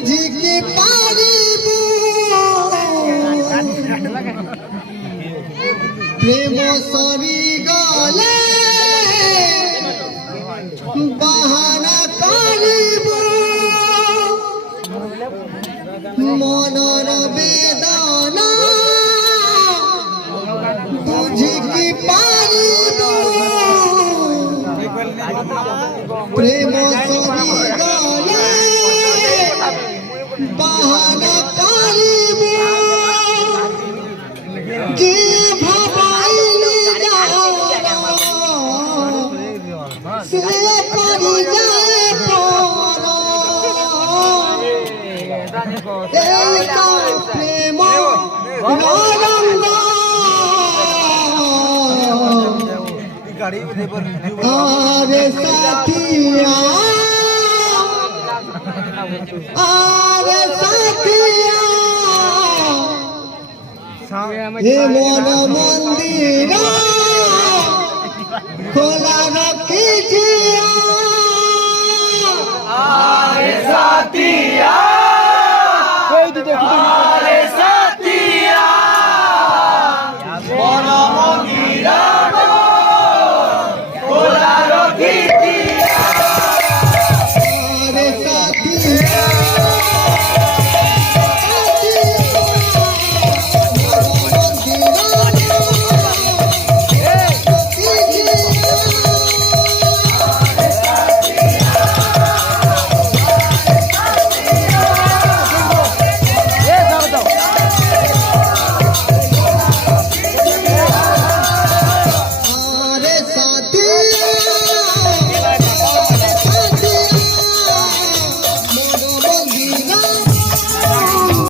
বুঝিতে পারিব প্রেম সরি গলে বাহানা করিব মনর বেদনা বুঝিতে পারিব প্রেম সরি গলে বাহানা করিব কে ভাবাইলি সে করি যায় পর এই তো প্রেম রঙ্গ আরে সাথিয়া আরে সাথিয়া হে মন মন্দির খোলা রাখিছিয়া